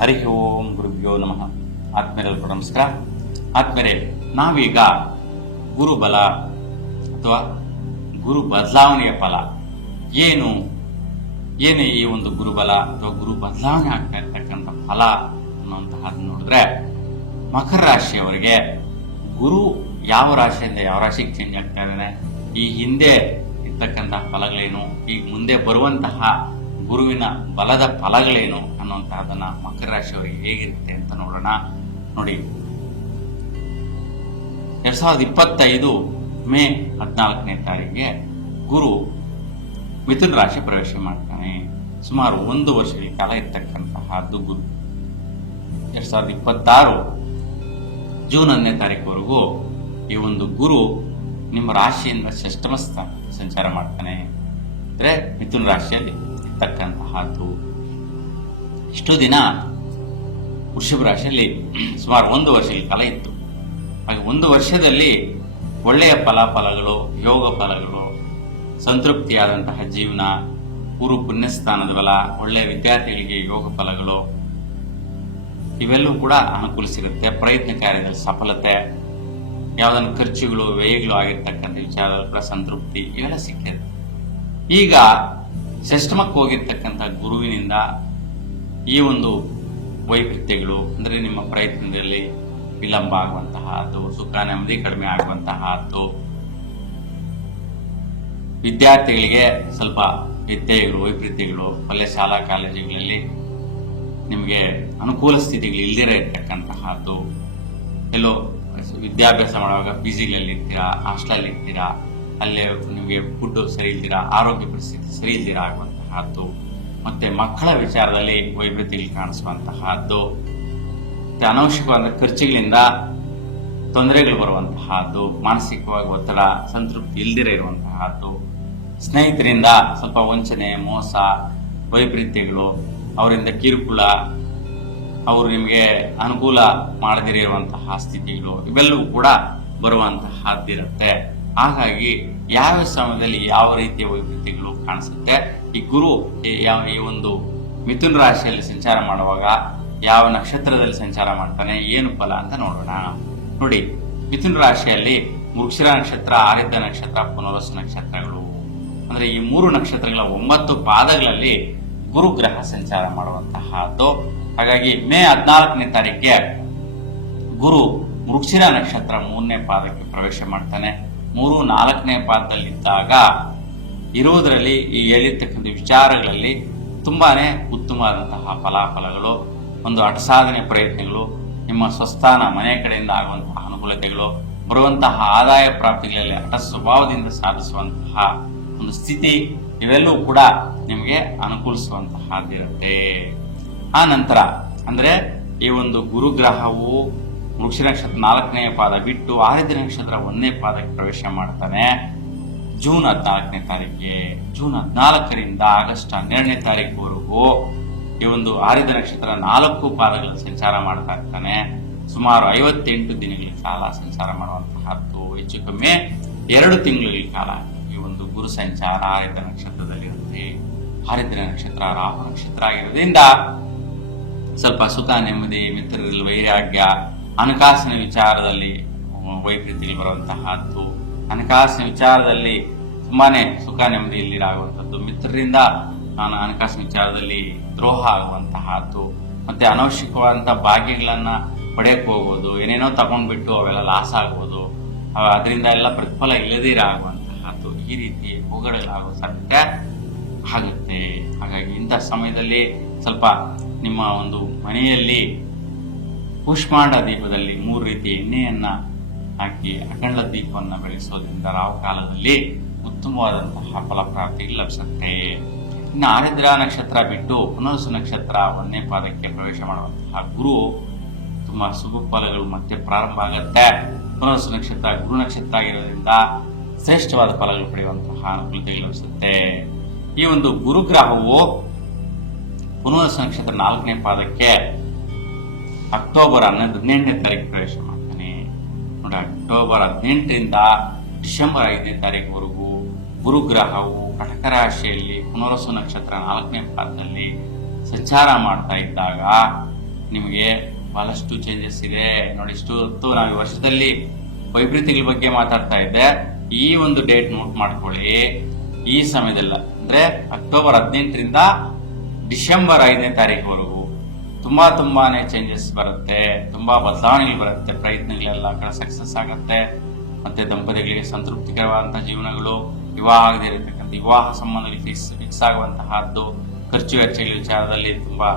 ಹರಿ ಓಂ ಗುರುಭ್ಯೋ ನಮಃ. ಆತ್ಮೀಯರೆಲ್ಲರಿಗೂ ನಮಸ್ಕಾರ. ಆತ್ಮೀಯರೇ ನಾವೀಗ ಗುರುಬಲ ಅಥವಾ ಗುರು ಬದಲಾವಣೆಯ ಫಲ. ಏನು? ಏನು ಈ ಒಂದು ಗುರುಬಲ ಅಥವಾ ಗುರು ಬದಲಾವಣೆ ಆಗ್ತಾ ಇರ್ತಕ್ಕಂಥ ಫಲ ಅನ್ನುವಂತಹದ್ದು ನೋಡಿದ್ರೆ ಮಕರ ರಾಶಿಯವರಿಗೆ ಗುರು ಯಾವ ರಾಶಿಯಿಂದ ಯಾವ ರಾಶಿಗೆ ಚೇಂಜ್ ಆಗ್ತಾ ಇದ್ದಾನೆ? ಈ ಹಿಂದೆ ಇರ್ತಕ್ಕಂತಹ ಫಲಗಳೇನು? ಈಗ ಮುಂದೆ ಬರುವಂತಹ ಗುರುವಿನ ಬಲದ ಫಲಗಳೇನು ಅನ್ನುವಂತಹದನ್ನ ಮಕರ ರಾಶಿಯವರಿಗೆ ಹೇಗಿರುತ್ತೆ ಅಂತ ನೋಡೋಣ. ನೋಡಿ. ಎರಡ್ ಸಾವಿರದ ಇಪ್ಪತ್ತೈದು ಮೇ ಹದಿನಾಲ್ಕನೇ ತಾರೀಕಿಗೆ ಗುರು ಮಿಥುನ್ ರಾಶಿ ಪ್ರವೇಶ ಮಾಡ್ತಾನೆ. ಸುಮಾರು ಒಂದು ವರ್ಷಗಳ ಕಾಲ ಇರ್ತಕ್ಕಂತಹದ್ದು ಗುರು. ಎರಡ್ ಸಾವಿರದ ಇಪ್ಪತ್ತಾರು ಜೂನ್ ಹನ್ನೇ ತಾರೀಕುವರೆಗೂ ಈ ಒಂದು ಗುರು ನಿಮ್ಮ ರಾಶಿಯಿಂದ ಷಷ್ಟಮ ಸಂಚಾರ ಮಾಡ್ತಾನೆ. ಅಂದ್ರೆ ಮಿಥುನ್ ರಾಶಿಯಲ್ಲಿ ಇರ್ತಕ್ಕಂತಹದ್ದು ಇಷ್ಟು ದಿನ ವೃಷಭ ರಾಶಿಯಲ್ಲಿ ಸುಮಾರು ಒಂದು ವರ್ಷದಲ್ಲಿ ಕಾಲ ಇತ್ತು. ಹಾಗೆ ಒಂದು ವರ್ಷದಲ್ಲಿ ಒಳ್ಳೆಯ ಫಲಾಫಲಗಳು, ಯೋಗ ಫಲಗಳು, ಸಂತೃಪ್ತಿಯಾದಂತಹ ಜೀವನ ಪೂರ್ವ ಪುಣ್ಯಸ್ಥಾನದ ಬಲ, ಒಳ್ಳೆಯ ವಿದ್ಯಾರ್ಥಿಗಳಿಗೆ ಯೋಗ ಫಲಗಳು, ಇವೆಲ್ಲವೂ ಕೂಡ ಅನುಕೂಲ ಸಿಗುತ್ತೆ. ಪ್ರಯತ್ನ ಕಾರ್ಯದಲ್ಲಿ ಸಫಲತೆ, ಯಾವುದನ್ನು ಖರ್ಚುಗಳು, ವ್ಯಯಗಳು ಆಗಿರ್ತಕ್ಕಂಥ ಕೂಡ ಸಂತೃಪ್ತಿ ಇವೆಲ್ಲ ಸಿಕ್ಕಿದೆ. ಈಗ ಷಷ್ಟಮಕ್ಕೆ ಹೋಗಿರ್ತಕ್ಕಂಥ ಗುರುವಿನಿಂದ ಈ ಒಂದು ವೈಪರೀತ್ಯಗಳು ಅಂದರೆ ನಿಮ್ಮ ಪ್ರಯತ್ನದಲ್ಲಿ ವಿಳಂಬ ಅಥವಾ ಸುಖ, ನೆಮ್ಮದಿ ಕಡಿಮೆ ಆಗುವಂತಹದ್ದು ವಿದ್ಯಾರ್ಥಿಗಳಿಗೆ ಸ್ವಲ್ಪ ವ್ಯತ್ಯಯಗಳು ವೈಪರೀತ್ಯಗಳು ಒಳ್ಳೆ ಶಾಲಾ ಕಾಲೇಜುಗಳಲ್ಲಿ ನಿಮಗೆ ಅನುಕೂಲ ಸ್ಥಿತಿಗಳು ಇಲ್ದಿರ ಇರ್ತಕ್ಕಂತಹದ್ದು ಎಲ್ಲೋ ವಿದ್ಯಾಭ್ಯಾಸ ಮಾಡುವಾಗ ಪಿ ಜಿಗಳಲ್ಲಿ ಇರ್ತೀರಾ ಹಾಸ್ಟೆಲ್ ಇರ್ತೀರಾ ಅಲ್ಲೇ ನಿಮಗೆ ಫುಡ್ ಸರಿ ಇಲ್ದಿರಾ, ಆರೋಗ್ಯ ಪರಿಸ್ಥಿತಿ ಸರಿ ಇಲ್ದಿರಾ ಆಗುವಂತಹದ್ದು, ಮತ್ತೆ ಮಕ್ಕಳ ವಿಚಾರದಲ್ಲಿ ವೈಪರೀತ್ಯಗಳು ಕಾಣಿಸುವಂತಹದ್ದು, ಮತ್ತೆ ಅನವಶ್ಯಕವಾದ ಖರ್ಚುಗಳಿಂದ ತೊಂದರೆಗಳು ಬರುವಂತಹದ್ದು, ಮಾನಸಿಕವಾಗಿ ಒತ್ತಡ, ಸಂತೃಪ್ತಿ ಇಲ್ದಿರೇ ಇರುವಂತಹದ್ದು, ಸ್ನೇಹಿತರಿಂದ ಸ್ವಲ್ಪ ವಂಚನೆ, ಮೋಸ, ವೈಪರೀತ್ಯಗಳು, ಅವರಿಂದ ಕಿರುಕುಳ, ಅವರು ನಿಮಗೆ ಅನುಕೂಲ ಮಾಡದಿರುವಂತಹ ಸ್ಥಿತಿಗಳು, ಇವೆಲ್ಲವೂ ಕೂಡ ಬರುವಂತಹದ್ದಿರುತ್ತೆ. ಹಾಗಾಗಿ ಯಾವ ಸಮಯದಲ್ಲಿ ಯಾವ ರೀತಿಯ ವೈಪರೀತ್ಯಗಳು ಕಾಣಿಸುತ್ತೆ? ಈ ಗುರು ಯಾವ ಈ ಒಂದು ಮಿಥುನ್ ರಾಶಿಯಲ್ಲಿ ಸಂಚಾರ ಮಾಡುವಾಗ ಯಾವ ನಕ್ಷತ್ರದಲ್ಲಿ ಸಂಚಾರ ಮಾಡ್ತಾನೆ, ಏನು ಫಲ ಅಂತ ನೋಡೋಣ. ನೋಡಿ, ಮಿಥುನ್ ರಾಶಿಯಲ್ಲಿ ಮೃಕ್ಷಿರ ನಕ್ಷತ್ರ ಆರಿದ್ದ ನಕ್ಷತ್ರ, ಪುನರ್ವಸ ನಕ್ಷತ್ರಗಳು. ಅಂದ್ರೆ ಈ ಮೂರು ನಕ್ಷತ್ರಗಳ ಒಂಬತ್ತು ಪಾದಗಳಲ್ಲಿ ಗುರು ಗ್ರಹ ಸಂಚಾರ ಮಾಡುವಂತಹದ್ದು. ಹಾಗಾಗಿ ಮೇ ಹದಿನಾಲ್ಕನೇ ತಾರೀಕಿಗೆ ಗುರು ಮೃಕ್ಷಿರ ನಕ್ಷತ್ರ ಮೂರನೇ ಪಾದಕ್ಕೆ ಪ್ರವೇಶ ಮಾಡ್ತಾನೆ. ಮೂರು ನಾಲ್ಕನೇ ಪಾದದಲ್ಲಿದ್ದಾಗ ಇರುವುದರಲ್ಲಿ ಈ ಹೇಳಿರ್ತಕ್ಕಂಥ ವಿಚಾರಗಳಲ್ಲಿ ತುಂಬಾನೇ ಉತ್ತಮವಾದಂತಹ ಫಲಾಫಲಗಳು, ಒಂದು ಅಟಸಾಧನೆ ಪ್ರಯತ್ನಗಳು, ನಿಮ್ಮ ಸ್ವಸ್ಥಾನ ಮನೆ ಕಡೆಯಿಂದ ಆಗುವಂತಹ ಅನುಕೂಲತೆಗಳು, ಬರುವಂತಹ ಆದಾಯ ಪ್ರಾಪ್ತಿಗಳಲ್ಲಿ ಹಠ ಸ್ವಭಾವದಿಂದ ಸಾಧಿಸುವಂತಹ ಒಂದು ಸ್ಥಿತಿ ಇವೆಲ್ಲವೂ ಕೂಡ ನಿಮಗೆ ಅನುಕೂಲಿಸುವಂತಹದ್ದಿರುತ್ತೆ. ಆ ನಂತರ, ಅಂದ್ರೆ ಈ ಒಂದು ಗುರುಗ್ರಹವು ವೃಕ್ಷ ನಕ್ಷತ್ರ ನಾಲ್ಕನೇ ಪಾದ ಬಿಟ್ಟು ಆರಾಧ್ಯ ನಕ್ಷತ್ರ ಒಂದನೇ ಪಾದಕ್ಕೆ ಪ್ರವೇಶ ಮಾಡ್ತಾನೆ. ಜೂನ್ ಹದಿನಾಲ್ಕನೇ ತಾರೀಕಿಗೆ ಜೂನ್ ಹದಿನಾಲ್ಕರಿಂದ ಆಗಸ್ಟ್ ಹನ್ನೆರಡನೇ ತಾರೀಕುವರೆಗೂ ಈ ಒಂದು ಆರಿದ್ರ ನಕ್ಷತ್ರ ನಾಲ್ಕು ಪಾದಗಳ ಸಂಚಾರ ಮಾಡ್ತಾ ಇರ್ತಾನೆ. ಸುಮಾರು ಐವತ್ತೆಂಟು ದಿನಗಳ ಕಾಲ ಸಂಚಾರ ಮಾಡುವಂತಹದ್ದು. ಹೆಚ್ಚು ಕಮ್ಮಿ ಎರಡು ತಿಂಗಳ ಕಾಲ ಈ ಒಂದು ಗುರು ಸಂಚಾರ ಆರಿದ ನಕ್ಷತ್ರದಲ್ಲಿರುತ್ತೆ. ಆರಿದ್ರ ನಕ್ಷತ್ರ ರಾಹು ನಕ್ಷತ್ರ ಆಗಿರೋದ್ರಿಂದ ಸ್ವಲ್ಪ ಸುಖ, ನೆಮ್ಮದಿ, ಮಿತ್ರರಲ್ಲಿ ವೈರಾಗ್ಯ ಹಣಕಾಸಿನ ವಿಚಾರದಲ್ಲಿ ವೈಪರೀತ್ಯಗಳು ಬರುವಂತಹದ್ದು, ಹಣಕಾಸಿನ ವಿಚಾರದಲ್ಲಿ ತುಂಬಾ ಸುಖ ನೆಮ್ಮದಿ ಇಲ್ಲಿರಾಗುವಂಥದ್ದು ಮಿತ್ರರಿಂದ ನಾನು ಹಣಕಾಸಿನ ವಿಚಾರದಲ್ಲಿ ದ್ರೋಹ ಆಗುವಂತಹದ್ದು, ಮತ್ತೆ ಅನವಶ್ಯಕವಾದಂಥ ಭಾಗ್ಯಗಳನ್ನ ಪಡೆಯಕ್ಕೆ ಹೋಗೋದು, ಏನೇನೋ ತಗೊಂಡ್ಬಿಟ್ಟು ಅವೆಲ್ಲ ಲಾಸ್ ಆಗ್ಬೋದು ಅದರಿಂದ ಎಲ್ಲ ಪ್ರತಿಫಲ ಇಲ್ಲದೇ ಆಗುವಂತಹದ್ದು ಈ ರೀತಿ ಹೋಗಡಲಾಗುವ ಸಾಧ್ಯತೆ ಆಗುತ್ತೆ. ಹಾಗಾಗಿ ಇಂಥ ಸಮಯದಲ್ಲಿ ಸ್ವಲ್ಪ ನಿಮ್ಮ ಒಂದು ಮನೆಯಲ್ಲಿ ಕೂಷ್ಮಾಂಡ ದೀಪದಲ್ಲಿ ಮೂರು ರೀತಿಯ ಎಣ್ಣೆಯನ್ನ ಹಾಕಿ ಅಖಂಡ ದೀಪವನ್ನು ಬೆಳೆಸೋದ್ರಿಂದ ರಾಹು ಕಾಲದಲ್ಲಿ ಉತ್ತಮವಾದಂತಹ ಫಲಪ್ರಾಪ್ತಿ ಲಭಿಸುತ್ತೆ. ಇನ್ನು ಆರಿದ್ರ ನಕ್ಷತ್ರ ಬಿಟ್ಟು ಪುನರ್ಸು ನಕ್ಷತ್ರ ಒಂದನೇ ಪಾದಕ್ಕೆ ಪ್ರವೇಶ ಮಾಡುವಂತಹ ಗುರು ತುಂಬ ಶುಭ ಫಲಗಳು ಮತ್ತೆ ಪ್ರಾರಂಭ ಆಗುತ್ತೆ. ಪುನರ್ಸು ನಕ್ಷತ್ರ ಗುರು ನಕ್ಷತ್ರ ಆಗಿರೋದ್ರಿಂದ ಶ್ರೇಷ್ಠವಾದ ಫಲಗಳು ಪಡೆಯುವಂತಹ ಅನುಕೂಲತೆ ಲಭಿಸುತ್ತೆ. ಈ ಒಂದು ಗುರುಗ್ರಹವು ಪುನರ್ಸು ನಕ್ಷತ್ರ ನಾಲ್ಕನೇ ಪಾದಕ್ಕೆ ಅಕ್ಟೋಬರ್ ಹನ್ನೊಂದು, ಹದಿನೆಂಟನೇ ತಾರೀಕು ಪ್ರವೇಶ ಮಾಡ್ತಾನೆ. ನೋಡಿ, ಅಕ್ಟೋಬರ್ ಹದಿನೆಂಟರಿಂದ ಡಿಸೆಂಬರ್ ಐದನೇ ತಾರೀಕುವರೆಗೂ ಗುರುಗ್ರಹವು ಕಟಕ ರಾಶಿಯಲ್ಲಿ ಪುನರಸು ನಕ್ಷತ್ರ ನಾಲ್ಕನೇ ಪಾದದಲ್ಲಿ ಸಂಚಾರ ಮಾಡ್ತಾ ಇದ್ದಾಗ ನಿಮಗೆ ಬಹಳಷ್ಟು ಚೇಂಜಸ್ ಇದೆ. ನೋಡಿ, ಇಷ್ಟು ಹೊತ್ತು ನಾವು ವರ್ಷದಲ್ಲಿ ವೈಪರೀತ್ಯಗಳ ಬಗ್ಗೆ ಮಾತಾಡ್ತಾ ಇದ್ದೆ. ಈ ಒಂದು ಡೇಟ್ ನೋಟ್ ಮಾಡ್ಕೊಳ್ಳಿ. ಈ ಸಮಯದಲ್ಲ, ಅಂದ್ರೆ ಅಕ್ಟೋಬರ್ ಹದಿನೆಂಟರಿಂದ ಡಿಸೆಂಬರ್ ಐದನೇ ತಾರೀಕುವರೆಗೂ ತುಂಬಾ ತುಂಬಾನೇ ಚೇಂಜಸ್ ಬರುತ್ತೆ, ತುಂಬಾ ಬದಲಾವಣೆಗಳು ಬರುತ್ತೆ, ಪ್ರಯತ್ನಗಳೆಲ್ಲ ಕಡೆ ಸಕ್ಸಸ್ ಆಗುತ್ತೆ. ಮತ್ತೆ ದಂಪತಿಗಳಿಗೆ ಸಂತೃಪ್ತಿಕರವಾದಂತಹ ಜೀವನಗಳು, ವಿವಾಹ ಆಗದೆ ಇರತಕ್ಕಂಥ ವಿವಾಹ ಸಂಬಂಧಗಳು ಫಿಕ್ಸ್ ಫಿಕ್ಸ್ ಆಗುವಂತಹದ್ದು, ಖರ್ಚು ವೆಚ್ಚಗಳ ವಿಚಾರದಲ್ಲಿ ತುಂಬಾ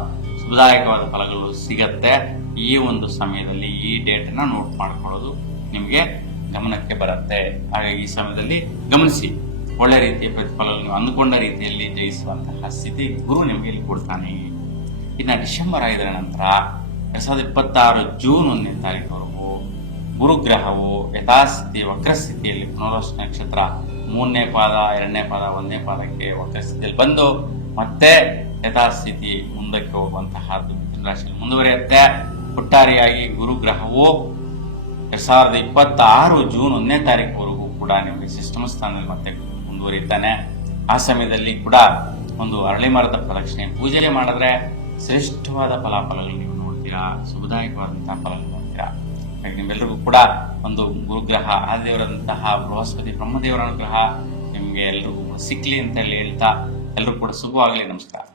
ಶುಭದಾಯಕವಾದ ಫಲಗಳು ಸಿಗತ್ತೆ. ಈ ಒಂದು ಸಮಯದಲ್ಲಿ ಈ ಡೇಟ್ ಅನ್ನ ನೋಟ್ ಮಾಡ್ಕೊಳ್ಳೋದು ನಿಮಗೆ ಗಮನಕ್ಕೆ ಬರುತ್ತೆ. ಹಾಗಾಗಿ ಈ ಸಮಯದಲ್ಲಿ ಗಮನಿಸಿ. ಒಳ್ಳೆ ರೀತಿಯ ಪ್ರತಿಫಲಗಳು ನೀವು ಅಂದುಕೊಂಡ ರೀತಿಯಲ್ಲಿ ಜಯಿಸುವಂತಹ ಸ್ಥಿತಿ ಗುರು ನಿಮಗೆ ಇಲ್ಲಿ ಕೊಡ್ತಾನೆ. ಇನ್ನ ಡಿಸೆಂಬರ್ ಐದರ ನಂತರ ಎರಡು ಸಾವಿರದ ಇಪ್ಪತ್ತಾರು ಜೂನ್ ಒಂದನೇ ತಾರೀಕುವರೆಗೂ ಗುರುಗ್ರಹವು ಯಥಾಸ್ಥಿತಿ ವಕ್ರಸ್ಥಿತಿಯಲ್ಲಿ ಪುನರ್ವಸ ನಕ್ಷತ್ರ ಮೂರನೇ ಪಾದ, ಎರಡನೇ ಪಾದ, ಒಂದನೇ ಪಾದಕ್ಕೆ ವಕ್ರಸ್ಥಿತಿಯಲ್ಲಿ ಬಂದು ಮತ್ತೆ ಯಥಾಸ್ಥಿತಿ ಮುಂದಕ್ಕೆ ಹೋಗುವಂತಹ ಮಿಥುನ ರಾಶಿಯಲ್ಲಿ ಮುಂದುವರಿಯುತ್ತೆ. ಒಟ್ಟಾರೆಯಾಗಿ ಗುರುಗ್ರಹವು ಎರಡ್ ಸಾವಿರದ ಇಪ್ಪತ್ತಾರು ಜೂನ್ ಒಂದನೇ ತಾರೀಕುವರೆಗೂ ಕೂಡ ನಿಮಗೆ ಸಿಸ್ಟಮ್ ಸ್ಥಾನದಲ್ಲಿ ಮತ್ತೆ ಮುಂದುವರಿತಾನೆ ಆ ಸಮಯದಲ್ಲಿ ಕೂಡ ಒಂದು ಅರಳಿ ಮರದ ಪ್ರದಕ್ಷಿಣೆ ಪೂಜೆ ಮಾಡಿದ್ರೆ ಶ್ರೇಷ್ಠವಾದ ಫಲಾಫಲಗಳು ನೀವು ನೋಡ್ತೀರಾ ಶುಭದಾಯಕವಾದಂತಹ ಫಲಗಳು ನೋಡ್ತೀರಾ? ಹಾಗೆ ನಿಮ್ಮೆಲ್ಲರಿಗೂ ಕೂಡ ಒಂದು ಗುರುಗ್ರಹ, ಆದಿದೇವರಂತಹ ಬೃಹಸ್ಪತಿ ಬ್ರಹ್ಮದೇವರ ಅನುಗ್ರಹ ನಿಮಗೆ ಎಲ್ರಿಗೂ ಸಿಕ್ಲಿ ಅಂತ ಹೇಳಿ ಹೇಳ್ತಾ ಎಲ್ಲರೂ ಕೂಡ ಶುಭವಾಗಲಿ, ನಮಸ್ಕಾರ.